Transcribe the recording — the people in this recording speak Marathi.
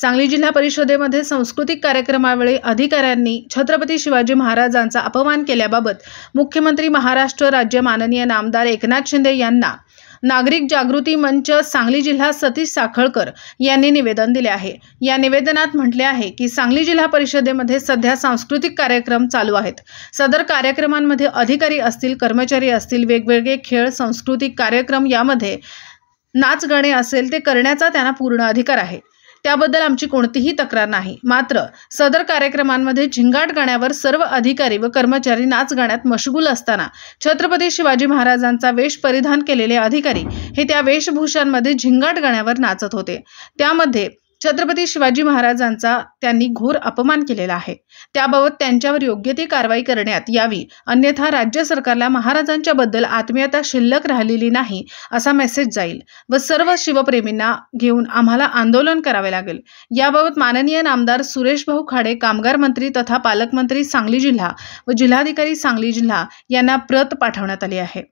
सांगली जिल्हा परिषदेमध्ये सांस्कृतिक कार्यक्रमावेळी अधिकाऱ्यांनी छत्रपती शिवाजी महाराजांचा अपमान केल्याबाबत मुख्यमंत्री महाराष्ट्र राज्य माननीय नामदार एकनाथ शिंदे यांना नागरिक जागृती मंच सांगली जिल्हा सतीश साखळकर यांनी निवेदन दिले आहे। या निवेदनात म्हटले आहे की सांगली जिल्हा परिषदेमध्ये सध्या सांस्कृतिक कार्यक्रम चालू आहेत। सदर कार्यक्रमांमध्ये अधिकारी असतील, कर्मचारी असतील, वेगवेगळे खेळ, सांस्कृतिक कार्यक्रम यामध्ये नाच गाणे असेल ते करण्याचा त्यांना पूर्ण अधिकार आहे। त्याबद्दल आमची कोणतीही तक्रार नाही। मात्र सदर कार्यक्रमांमध्ये झिंगाट गाण्यावर सर्व अधिकारी व कर्मचारी नाच गाण्यात मशगूल असताना छत्रपती शिवाजी महाराजांचा वेश परिधान केलेले अधिकारी हे त्या वेशभूषांमध्ये झिंगाट गाण्यावर नाचत होते। त्यामध्ये छत्रपती शिवाजी महाराजांचा त्यांनी घोर अपमान केलेला आहे। त्याबाबत त्यांच्यावर योग्य ती कारवाई करण्यात यावी, अन्यथा राज्य सरकारला महाराजांच्या बद्दल आत्मीयता शिल्लक राहिलेली नाही असा मेसेज जाईल व सर्व शिवप्रेमींना घेऊन आम्हाला आंदोलन करावे लागेल। याबाबत माननीय नामदार सुरेश भाऊ खाडे, कामगार मंत्री तथा पालकमंत्री सांगली जिल्हा व जिल्हाधिकारी सांगली जिल्हा यांना प्रत पाठवण्यात आली आहे।